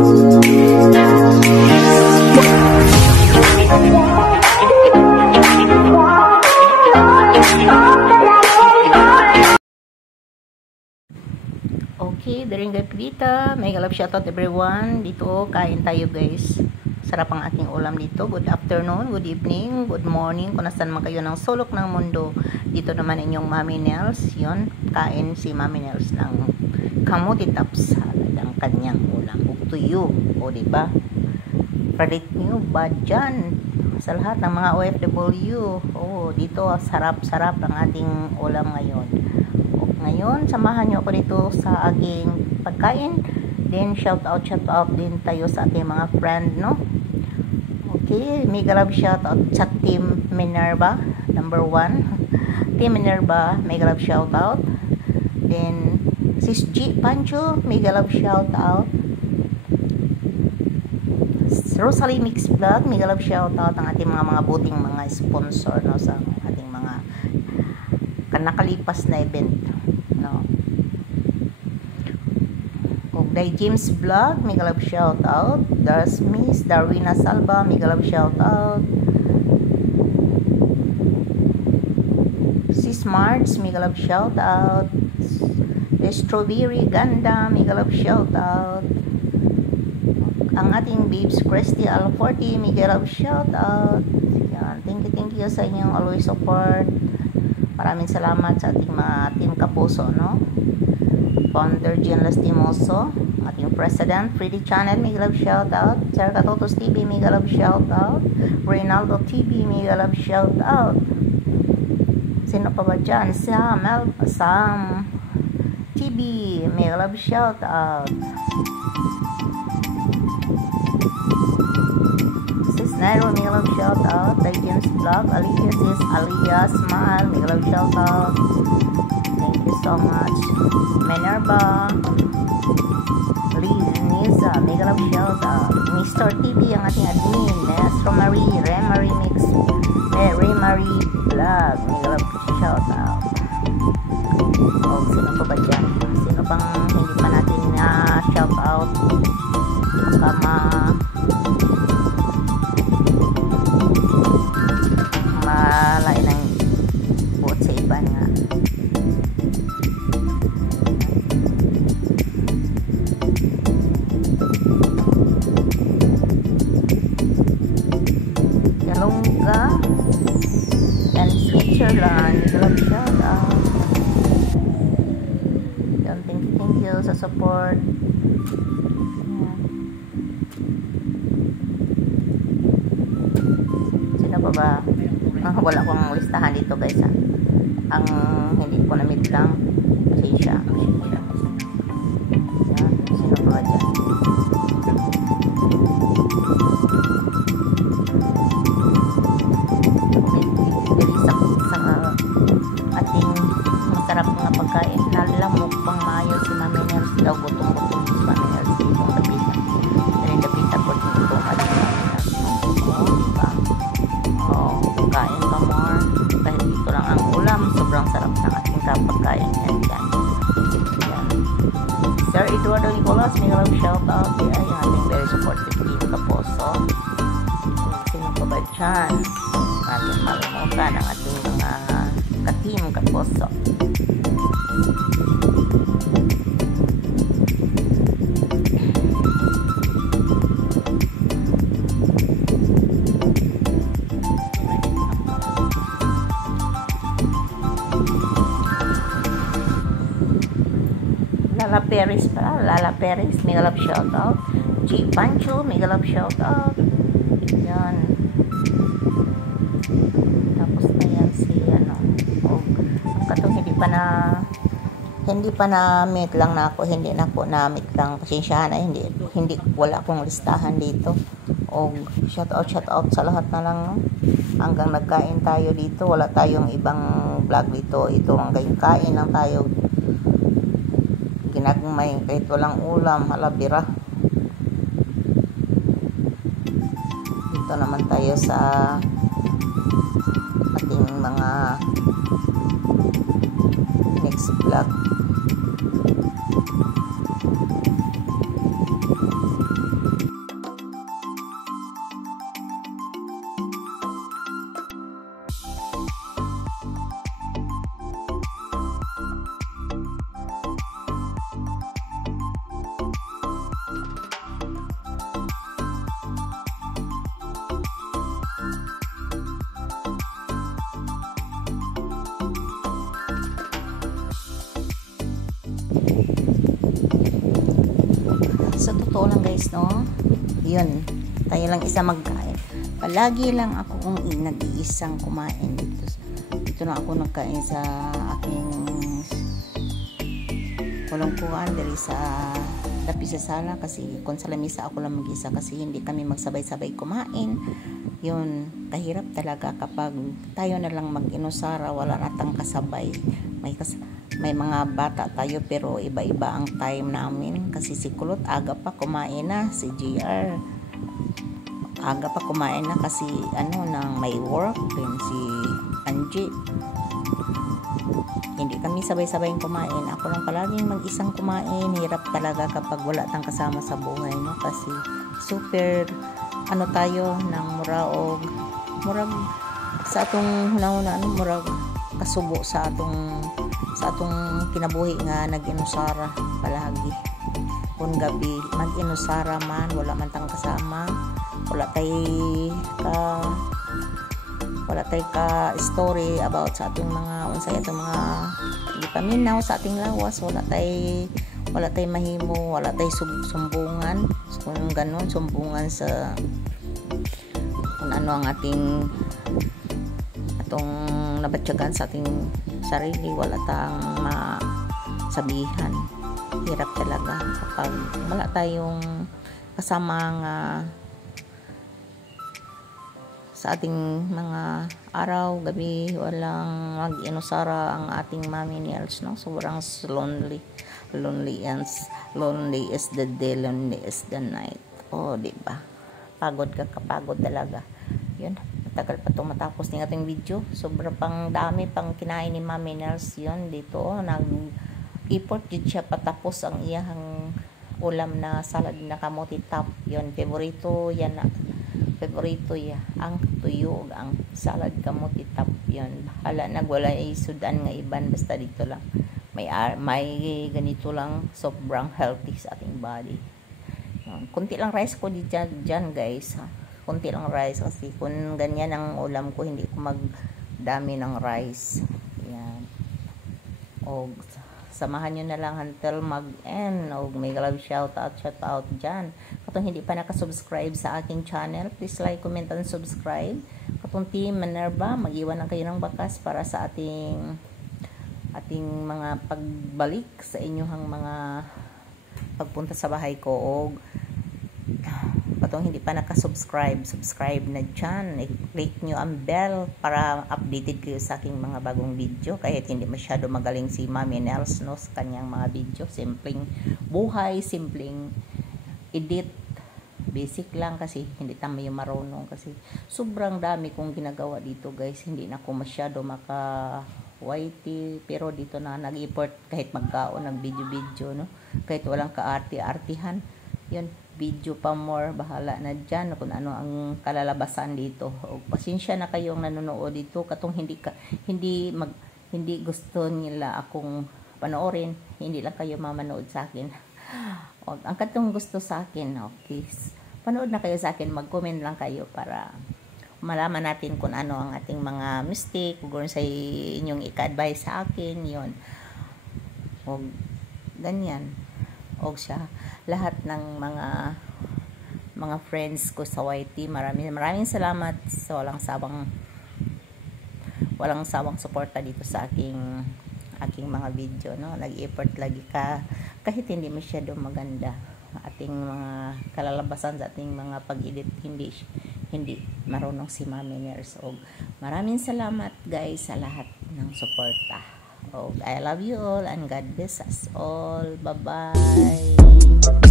Okay, daring gapita. May galap shoutout everyone. Dito, kain tayo guys. Sarap ang ating ulam dito. Good afternoon, good evening, good morning. Kung nasan man kayo ng sulok ng mundo. Dito naman inyong Mami Nels. Yun, kain si Mami Nels ng kamuti taps salad ang kanyang ulam. Tuyo. O, diba? Credit nyo ba dyan? Sa lahat ng mga OFW. O, dito, sarap-sarap ang ating ulam ngayon. Ngayon, samahan nyo ako dito sa aking pagkain. Then, shout out din tayo sa ating mga friend, no? Okay, mega love shout out sa Team Minerva, number 1. Team Minerva, mega love shout out. Then, Sis G Pancho, mega love shout out. Rosalie Mix Vlog, mega love shout out ang ating mga buting mga sponsor, no, sa ating mga nakalipas na event, no. Day James Vlog, mega love shout out. There's Miss Darwina Salva, mega love shout out. Si Smarts, mega love shout out. The Strawberry Ganda, mega love shout out. Ang ating babes Christy Alforti, mega love shout out. Yan, thank you sa inyong always support. Maraming salamat sa ating mga team kapuso, no? Founder Gian Lastimoso, ating President Freddy Channel, mega love shout out. Sir Katotos TV, mega love shout out. Reynaldo TV, mega love shout out. Sino pa ba dyan? Sam TV, mega love shout out. Sis Nairo, mega love shout out. James Vlog, Alias Smile, mega love shout out. Thank you so much. Minerva, Liza, mega love shout out. Mr. TV, ang ating admin. Romary Mix, Romary Vlog, mega love shout out. O, sino pa ba dyan? Sino pang hindi pa natin na shout out? Baka malain ang buot sa iba nga. Yalongga and Switzerland, mega shout out. Thank you sa support. Sino pa ba? Wala akong listahan dito guys, ha? Ang hindi ko na-meet lang kasi siya. Sino pa ba dyan? Sa ating masarap nga pagkain, nalamok pang mayo si Mami Nels daw, gutong-gutong si Mami Nels dito kapita. Dapita po dito kain pa more dahil dito lang ang ulam. Sobrang sarap ng ating kapagkain. Yan. Sir Eduardo Nicolas, mega love shout out. Ay, ating very supportive team kaposo. Sino pa ba dyan? Natin malimutan ang ating mga ka-team kaposo. Lala Perez, mega love shout out. G Pancho, mega love shout out. Yan. Tapos na yan si ang katong hindi pa na meet lang na ako, hindi na ako na meet lang. Pasensyahan na, hindi wala akong listahan dito. O shout out sa lahat na lang, no? Hanggang nagkain tayo dito, wala tayong ibang vlog dito. Ito hanggang kain lang tayo. Ginagmay kahit walang ulam, halabira. Dito naman tayo sa ating mga next vlog. totoo lang guys, no? Yun, tayo lang isa magkain. Palagi lang ako nag-iisang kumain dito. Dito na ako nagkain sa aking kulong-kuan dali sa dapi sa sala, kasi kung sa lamisa ako lang mag-isa kasi hindi kami magsabay-sabay kumain. Yun, kahirap talaga kapag tayo na lang mag-inusara, wala natang kasabay. May mga bata tayo pero iba-iba ang time namin, kasi si Kulot aga pa kumain na, si JR aga pa kumain na kasi nang may work din, si Angie hindi kami sabay-sabay kumain. Ako lang palaging mag-isang kumain. Hirap talaga kapag wala tang kasama sa buhay, no? Kasi super tayo ng murag sa atong hunahuna, murag kasubo sa atong kinabuhi nga nag-inusara palagi. Kung gabi mag-inusara man, wala man tang kasama, wala tay ka story about sa ating mga unsay atong mga paminaw sa ating lawas, wala tay mahimo, wala tay sumbungan, kung ganon sumbungan sa kung ano ang atong nabatyagan sa ating sarili, wala tang masabihan. Hirap talaga kapag wala tayong kasama nga sa ating mga araw, gabi, walang mag-inusara ang ating mommy Nels, no? Sobrang lonely is the day, lonely is the night. Diba? Pagod ka, kapagod talaga. Yun, matagal pa itong matapos ng ating video. Sobrang pang dami pang kinain ni Mami Nels. Yun, dito, nag-effort dito siya patapos ang iyang ulam na salad na kamote top. Yun, favorito yan ang tuyo, ang salad kamote top. Yun, hala, nagwala sudan nga iban, basta dito lang may ganito lang, sobrang healthy sa ating body. Kunti lang rice ko dyan guys, ha? Kunti lang rice, kasi kung ganyan ang ulam ko, hindi ko magdami ng rice. Yan, o samahan nyo na lang until mag-end. O may love shout out dyan. Katong hindi pa nakasubscribe sa aking channel, please like, comment, and subscribe. Katong Team Minerva, mag-iwan na kayo ng bakas para sa ating mga pagbalik sa inyong mga pagpunta sa bahay ko. O katong hindi pa nakasubscribe, subscribe na dyan. I-click nyo ang bell para updated kayo sa aking mga bagong video. Kahit hindi masyado magaling si Mami Nels, no, sa kanyang mga video. Simpleng buhay, simpleng edit, basic lang, kasi hindi tayo marunong, kasi sobrang dami kong ginagawa dito guys. Hindi na ako masyado YT, pero dito na nag-effort kahit magkaon ng video, no? Kahit walang kaarte-artihan, yun, video pa more, bahala na dyan kung ano ang kalalabasan dito. O, pasensya na kayong nanonood dito, katong hindi gusto nila akong panoorin, hindi lang kayo mamanood sa akin. O, ang katong gusto sa akin, okay, panood na kayo sa akin, mag-comment lang kayo para malaman natin kung ano ang ating mga mistake, kung sa inyong ika-advise sa akin, yon. O ganyan. O siya, lahat ng mga friends ko sa YT, maraming salamat sa walang sawang suporta dito sa aking mga video, no? Nag-effort lagi ka kahit hindi masyado maganda ating mga kalalabasan sa ating mga pag-edit, hindi marunong si Mami Nels. O maraming salamat guys sa lahat ng suporta. I love you all and God bless us all. Bye bye.